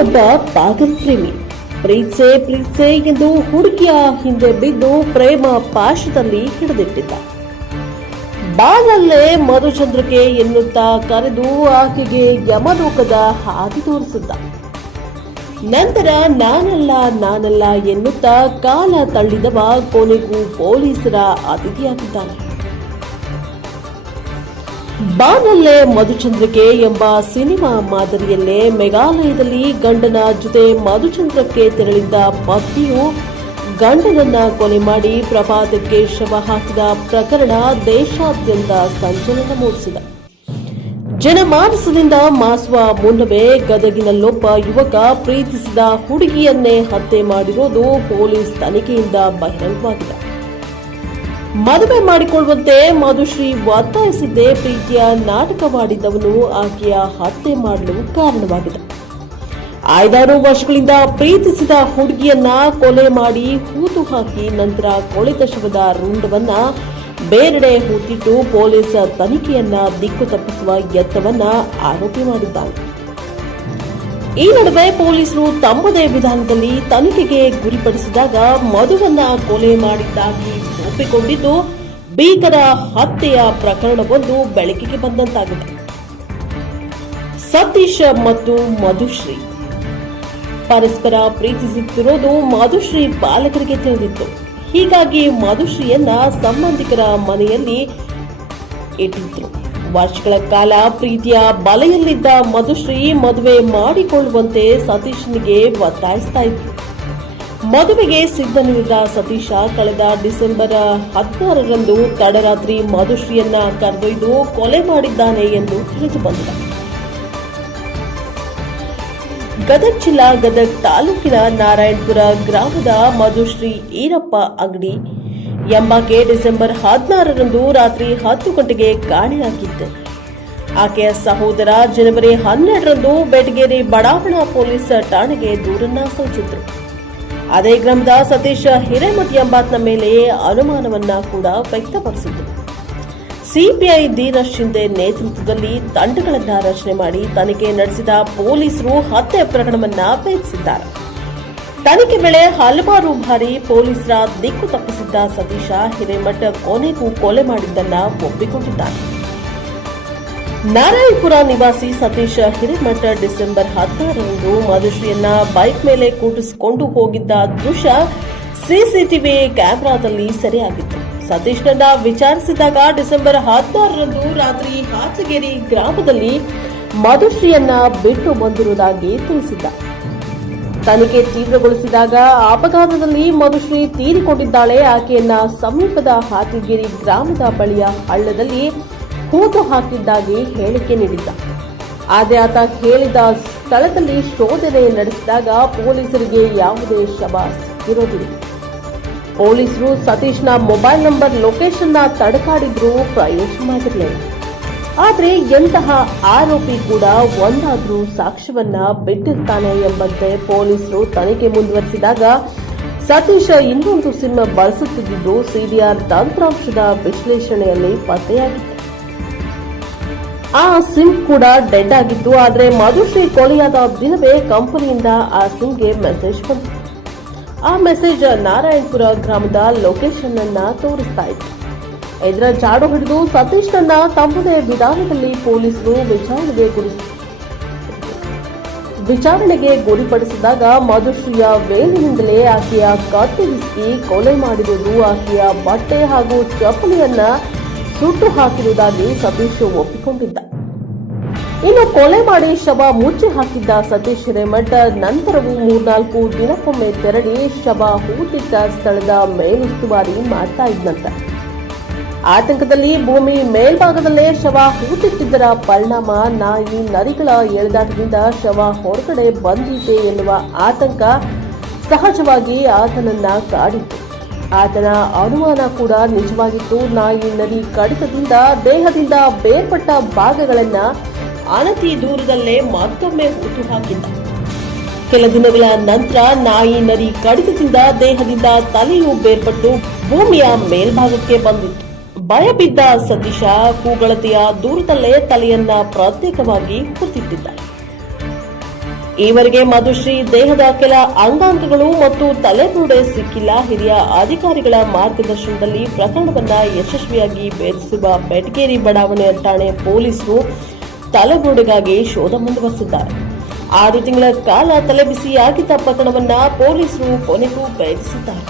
ಒಬ್ಬ ಪಾಗಲ್ ಪ್ರೇಮಿ ಪ್ರೀತ್ಸೆ ಎಂದು ಹುಡುಗಿಯ ಹಿಂದೆ ಬಿದ್ದು ಪ್ರೇಮ ಪಾಶದಲ್ಲಿ ಹಿಡಿದಿಟ್ಟಿದ್ದ. ಬಾನಲ್ಲೇ ಮಧುಚಂದ್ರಿಕೆ ಎನ್ನುತ್ತಾ ಕರೆದು ಆಕೆಗೆ ಯಮಲೋಕದ ಹಾದಿ ತೋರಿಸಿದ್ದ. ನಂತರ ನಾನಲ್ಲ ಎನ್ನುತ್ತಾ ಕಾಲ ತಳ್ಳಿದವ ಕೊನೆಗೂ ಪೊಲೀಸರ ಅತಿಥಿಯಾಗಿದ್ದಾನೆ. ಬಾನಲ್ಲೇ ಮಧುಚಂದ್ರಿಕೆ ಎಂಬ ಸಿನಿಮಾ ಮಾದರಿಯಲ್ಲೇ ಮೇಘಾಲಯದಲ್ಲಿ ಗಂಡನ ಜೊತೆ ಮಧುಚಂದ್ರಕ್ಕೆ ತೆರಳಿದ್ದ ಪತ್ನಿಯು ಗಂಡನನ್ನ ಕೊಲೆ ಮಾಡಿ ಪ್ರಪಾತಕ್ಕೆ ಶವ ಹಾಕಿದ ಪ್ರಕರಣ ದೇಶಾದ್ಯಂತ ಸಂಚಲನ ಮೂಡಿಸಿದೆ. ಜನಮಾನಸದಿಂದ ಮಾಸುವ ಮುನ್ನವೇ ಗದಗಿನಲ್ಲೊಬ್ಬ ಯುವಕ ಪ್ರೀತಿಸಿದ ಹುಡುಗಿಯನ್ನೇ ಹತ್ಯೆ ಮಾಡಿರುವುದು ಪೊಲೀಸ್ ತನಿಖೆಯಿಂದ ಬಹಿರಂಗವಾಗಿದೆ. ಮದುವೆ ಮಾಡಿಕೊಳ್ಳುವಂತೆ ಮಧುಶ್ರೀ ಒತ್ತಾಯಿಸಿದ್ದೇ ಪ್ರೀತಿಯ ನಾಟಕವಾಡಿದ್ದವನು ಆಕೆಯ ಹತ್ಯೆ ಮಾಡಲು ಕಾರಣವಾಗಿದೆ. 5 ವರ್ಷಗಳಿಂದ ಪ್ರೀತಿಸಿದ ಹುಡುಗಿಯನ್ನ ಕೊಲೆ ಮಾಡಿ ಹೂತು ಹಾಕಿ ನಂತರ ಕೊಳೆತ ಶವದ ರುಂಡವನ್ನ ಬೇರೆಡೆ ಹೂತಿಟ್ಟು ಪೊಲೀಸ್ ತನಿಖೆಯನ್ನ ದಿಕ್ಕು ತಪ್ಪಿಸುವ ಯತ್ನವನ್ನ ಆರೋಪಿ ಮಾಡಿದ್ದಾನೆ. ಈ ನಡುವೆ ಪೊಲೀಸರು ತಮ್ಮದೇ ವಿಧಾನದಲ್ಲಿ ತನಿಖೆಗೆ ಗುರಿಪಡಿಸಿದಾಗ ಮಧುವನ್ನ ಕೊಲೆ ಮಾಡಿದ್ದಾಗಿ ಒಪ್ಪಿಕೊಂಡಿದ್ದು ಭೀಕರ ಹತ್ಯೆಯ ಪ್ರಕರಣವೊಂದು ಬೆಳಕಿಗೆ ಬಂದಂತಾಗಿದೆ. ಸತೀಶ್ ಮತ್ತು ಮಧುಶ್ರೀ ಪರಸ್ಪರ ಪ್ರೀತಿಸುತ್ತಿರುವುದು ಮಧುಶ್ರೀ ಪಾಲಕರಿಗೆ ತಿಳಿದಿತ್ತು. ಹೀಗಾಗಿ ಮಧುಶ್ರೀಯನ್ನ ಸಂಬಂಧಿಕರ ಮನೆಯಲ್ಲಿ ಇಟ್ಟಿದ್ರು. ವರ್ಷಗಳ ಕಾಲ ಪ್ರೀತಿಯ ಬಲೆಯಲ್ಲಿದ್ದ ಮಧುಶ್ರೀ ಮದುವೆ ಮಾಡಿಕೊಳ್ಳುವಂತೆ ಸತೀಶ್ನಿಗೆ ಒತ್ತಾಯಿಸ್ತಾ ಇದ್ರು. ಮದುವೆಗೆ ಸಿದ್ಧನಿದ್ದ ಸತೀಶ ಕಳೆದ ಡಿಸೆಂಬರ್ 16ರಂದು ತಡರಾತ್ರಿ ಮಧುಶ್ರೀಯನ್ನ ಕರೆದೊಯ್ದು ಕೊಲೆ ಮಾಡಿದ್ದಾನೆ ಎಂದು ತಿಳಿದು ಬಂದಿದೆ. ಗದಗ ಜಿಲ್ಲಾ ಗದಗ ತಾಲೂಕಿನ ನಾರಾಯಣಪುರ ಗ್ರಾಮದ ಮಧುಶ್ರೀ ಈರಪ್ಪ ಅಂಗಡಿ ಎಂಬಾಕೆ ಡಿಸೆಂಬರ್ 16ರಂದು ರಾತ್ರಿ 10 ಗಂಟೆಗೆ ಕಾಣೆಯಾಗಿದ್ದೆ. ಆಕೆಯ ಸಹೋದರ ಜನವರಿ 12ರಂದು ಬೆಟಗೇರಿ ಬಡಾವಣಾ ಪೊಲೀಸ್ ಠಾಣೆಗೆ ದೂರನ್ನ ಸಲ್ಲಿಸಿದ್ರು. ಅದೇ ಗ್ರಾಮದ ಸತೀಶ್ ಹಿರೇಮಠ ಎಂಬಾತನ ಮೇಲೆ ಅನುಮಾನವನ್ನ ಕೂಡ ವ್ಯಕ್ತಪಡಿಸಿದ್ರು. ಸಿಪಿಐ ಧೀರಜ್ ಶಿಂದೆ ನೇತೃತ್ವದಲ್ಲಿ ತಂಡಗಳನ್ನು ರಚನೆ ಮಾಡಿ ತನಿಖೆ ನಡೆಸಿದ ಪೊಲೀಸರು ಹತ್ಯೆ ಪ್ರಕರಣವನ್ನ ಭೇದಿಸಿದ್ದಾರೆ. ತನಿಖೆ ವೇಳೆ ಹಲವಾರು ಬಾರಿ ಪೊಲೀಸರ ದಿಕ್ಕು ತಪ್ಪಿಸಿದ್ದ ಸತೀಶ ಹಿರೇಮಠ ಕೊನೆಗೂ ಕೊಲೆ ಮಾಡಿದ್ದನ್ನ ಒಪ್ಪಿಕೊಂಡಿದ್ದಾನೆ. ನಾರಾಯಣಪುರ ನಿವಾಸಿ ಸತೀಶ್ ಹಿರೇಮಠ ಡಿಸೆಂಬರ್ 16ರಂದು ಮಧುಶ್ರೀಯನ್ನ ಬೈಕ್ ಮೇಲೆ ಕೂಡಿಸಿಕೊಂಡು ಹೋಗಿದ್ದ ದೃಶ್ಯ ಸಿಸಿಟಿವಿ ಕ್ಯಾಮೆರಾದಲ್ಲಿ ಸೆರೆಯಾಗಿತ್ತು. ಸತೀಶ್ನನ್ನ ವಿಚಾರಿಸಿದಾಗ ಡಿಸೆಂಬರ್ 16ರಂದು ರಾತ್ರಿ ಹಾಚಗೇರಿ ಗ್ರಾಮದಲ್ಲಿ ಮಧುಶ್ರೀಯನ್ನ ಬಿಟ್ಟು ಬಂದಿರುವುದಾಗಿ ತಿಳಿಸಿದ್ದ. ತನಿಖೆ ತೀವ್ರಗೊಳಿಸಿದಾಗ ಅಪಘಾತದಲ್ಲಿ ಮಧುಶ್ರೀ ತೀರಿಕೊಂಡಿದ್ದಾಳೆ. ಆಕೆಯನ್ನ ಸಮೀಪದ ಹಾಚಗೇರಿ ಗ್ರಾಮದ ಬಳಿಯ ಹಳ್ಳದಲ್ಲಿ ಹೂತು ಹಾಕಿದ್ದಾಗಿ ಹೇಳಿಕೆ ನೀಡಿದ್ದ. ಆದರೆ ಆತ ಹೇಳಿದ ಸ್ಥಳದಲ್ಲಿ ಶೋಧನೆ ನಡೆಸಿದಾಗ ಪೊಲೀಸರಿಗೆ ಯಾವುದೇ ಶವ ಸಿಕ್ಕಿರೋದಿಲ್ಲ. ಪೊಲೀಸರು ಸತೀಶ್ನ ಮೊಬೈಲ್ ನಂಬರ್ ಲೊಕೇಶನ್ನ ತಡಕಾಡಿದ್ರೂ ಪ್ರಯೋಜನವಾಗಿರಲಿಲ್ಲ. ಆದರೆ ಎಂತಹ ಆರೋಪಿ ಕೂಡ ಒಂದಾದ್ರೂ ಸಾಕ್ಷ್ಯವನ್ನ ಬಿಟ್ಟಿರ್ತಾನೆ ಎಂಬಂತೆ ಪೊಲೀಸರು ತನಿಖೆ ಮುಂದುವರೆಸಿದಾಗ ಸತೀಶ್ ಇನ್ನೊಂದು ಸಿಮ್ ಬಳಸುತ್ತಿದ್ದು ಸಿಡಿಆರ್ ತಂತ್ರಾಂಶದ ವಿಶ್ಲೇಷಣೆಯಲ್ಲಿ ಪತ್ತೆಯಾಗಿತ್ತು. ಆ ಸಿಮ್ ಕೂಡ ಡೆಡ್ ಆಗಿತ್ತು. ಆದರೆ ಮಧುಶ್ರೀ ಕೊಲೆಯಾದ ದಿನವೇ ಕಂಪನಿಯಿಂದ ಆ ಸಿಮ್ಗೆ ಮೆಸೇಜ್ ಬಂತು. ಆ ಮೆಸೇಜ್ ನಾರಾಯಣಪುರ ಗ್ರಾಮದ ಲೊಕೇಶನ್ ಅನ್ನ ತೋರಿಸ್ತಾ ಇತ್ತು. ಇದರ ಜಾಡು ಹಿಡಿದು ಸತೀಶ್ನನ್ನ ತಮ್ಮದೇ ವಿಧಾನದಲ್ಲಿ ಪೊಲೀಸರು ವಿಚಾರಣೆಗೆ ಗುರಿಪಡಿಸಿದಾಗ ಮಧುಶ್ರೀಯ ವೇಲಿನಿಂದಲೇ ಆಕೆಯ ಕತ್ತರಿಸಿ ಕೊಲೆ ಮಾಡಿರುವುದು, ಆಕೆಯ ಬಟ್ಟೆ ಹಾಗೂ ಚಪ್ಪಲಿಯನ್ನ ಸುಟ್ಟು ಹಾಕಿರುವುದಾಗಿ ಸತೀಶ್ ಒಪ್ಪಿಕೊಂಡಿದ್ದ. ಇನ್ನು ಕೊಲೆ ಮಾಡಿ ಶವ ಮುಚ್ಚಿ ಹಾಕಿದ್ದ ಸತೀಶ್ ಹಿರೇಮಠ ನಂತರವೂ 3-4 ದಿನಕ್ಕೊಮ್ಮೆ ತೆರಳಿ ಶವ ಹೂತಿಟ್ಟ ಸ್ಥಳದ ಮೇಲುಸ್ತುವಾರಿ ಮಾಡ್ತಾ ಇದ್ದಂತೆ. ಆತಂಕದಲ್ಲಿ ಭೂಮಿ ಮೇಲ್ಭಾಗದಲ್ಲೇ ಶವ ಹೂತಿಟ್ಟಿದ್ದರ ಪರಿಣಾಮ ನಾಯಿ ನರಿಗಳ ಎಳೆದಾಟದಿಂದ ಶವ ಹೊರಗಡೆ ಬಂದಿದೆ ಎನ್ನುವ ಆತಂಕ ಸಹಜವಾಗಿ ಆತನನ್ನ ಕಾಡಿತ್ತು. ಆತನ ಅನುಮಾನ ಕೂಡ ನಿಜವಾಗಿತ್ತು. ನಾಯಿ ನರಿ ಕಡಿತದಿಂದ ದೇಹದಿಂದ ಬೇರ್ಪಟ್ಟ ಭಾಗಗಳನ್ನ ಅನತಿ ದೂರದಲ್ಲೇ ಮತ್ತೊಮ್ಮೆ ಹೂತು ಹಾಕಿದ್ದ. ಕೆಲ ದಿನಗಳ ನಂತರ ನಾಯಿ ನರಿ ಕಡಿತದಿಂದ ದೇಹದಿಂದ ತಲೆಯು ಬೇರ್ಪಟ್ಟು ಭೂಮಿಯ ಮೇಲ್ಭಾಗಕ್ಕೆ ಬಂದಿತ್ತು. ಭಯಬಿದ್ದ ಸತೀಶ ಕೂಗಳತೆಯ ದೂರದಲ್ಲೇ ತಲೆಯನ್ನ ಪ್ರತ್ಯೇಕವಾಗಿ ಹೂತಿಟ್ಟಿದ್ದ. ಈವರೆಗೆ ಮಧುಶ್ರೀ ದೇಹದ ಕೆಲ ಅಂಗಾಂಗಗಳು ಮತ್ತು ತಲೆಬುರುಡೆ ಸಿಕ್ಕಿಲ್ಲ. ಹಿರಿಯ ಅಧಿಕಾರಿಗಳ ಮಾರ್ಗದರ್ಶನದಲ್ಲಿ ಪ್ರಕರಣವನ್ನ ಯಶಸ್ವಿಯಾಗಿ ಭೇದಿಸಿರುವ ಬೆಟಗೇರಿ ಬಡಾವಣೆ ಠಾಣೆ ಪೊಲೀಸರು ತಲೆಬುರುಡೆಗಾಗಿ ಶೋಧ ಮುಂದುವರೆಸಿದ್ದಾರೆ. 6 ತಿಂಗಳ ಕಾಲ ತಲೆಬಿಸಿಯಾಗಿದ್ದ ಪ್ರಕರಣವನ್ನ ಪೊಲೀಸರು ಕೊನೆಗೂ ಭೇದಿಸಿದ್ದಾರೆ.